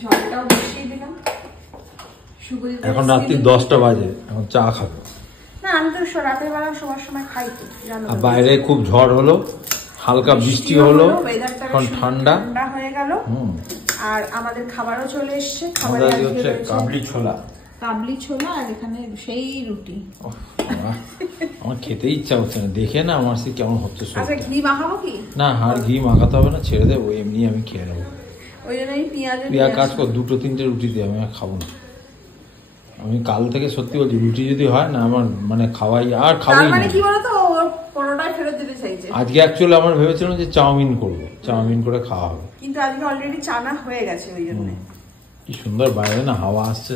জলটাও বসিয়ে দিলাম। এখন রাত্রি 10টা বাজে, এখন চা খাবো। না আমি তো রাতের বেলা সবার সময় খাই তো, জানো। আর বাইরে খুব ঝড় হলো, হালকা বৃষ্টি হলো, এখন ঠান্ডা হয়ে গেল। আর আমাদের খাবারও চলে এসছে। খাবারে হচ্ছে কাবলি ছোলা। কাবলি ছোলা আর এখানে সেই রুটি। আমার খেতে ইচ্ছা হচ্ছে না দেখে, না আমার সে কেমন হচ্ছে। আচ্ছা ঘি মাখাবো কি? না আর ঘি মাখাতে হবে না, ছেড়ে দেবো, এমনি আমি খেয়ে নেবো। ওই জন্য আমি প্রিয়া কাজ কর, 2-3টে রুটি দিয়ে, আমি আর খাবো না। আমি কাল থেকে সত্যি বলছি, রুটি যদি হয় না আমার মানে খাওয়াই আর খাওয়াই না। মানে কি বলতো, ওর পরোটা ফেরত দিতে চাইছে। আজকে অ্যাকচুয়ালি আমার ভেবেছিলাম যে চাউমিন করবো, চাউমিন করে খাওয়া হবে, কিন্তু আজকে অলরেডি চানা হয়ে গেছে ওই জন্য। কি সুন্দর বাইরে না হাওয়া আসছে,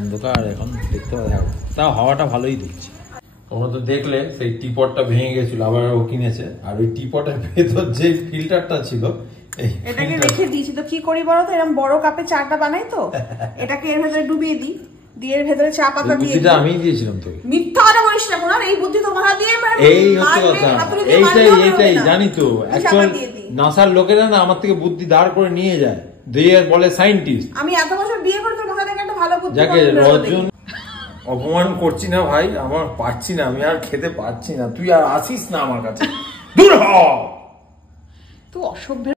অন্ধকার এখন দেখতে পাওয়া, তাও হাওয়াটা ভালোই দিচ্ছে। তোমরা তো দেখলে সেই টিপটটা ভেঙে গেছিল, আবার ও কিনেছে। আর ওই টিপটের ভেতর যে ফিল্টারটা ছিল, এটাকে রেখে দিয়েছি। তো কি করি বলো তো, এরকম বড় কাপে চাটা বানাই তো, এটাকে এর ভেতরে ডুবিয়ে দিই, দিয়ে এর ভেতরে চা পাতা দিয়ে দিই। আমি দিয়েছিলাম তোকে। মিথ্যা কথা বলিস না কোন, এই বুদ্ধি তোমার দিয়ে এই হচ্ছে কথা, এইটাই জানি তো। অ্যাকচুয়াল নাসার লোকেরা না আমার থেকে বুদ্ধি ধার করে নিয়ে যায়, দিয়ে বলে সায়েন্টিস্ট। আমি এত বছর বিয়ে করে তোর মাথা থেকে একটা ভালো বুদ্ধি। যাকে রজন অপমান করছি না ভাই, আমার পাচ্ছি না, আমি আর খেতে পাচ্ছি না, তুই আর আসিস না আমার কাছে, দূর হ। তুই অসভ্য।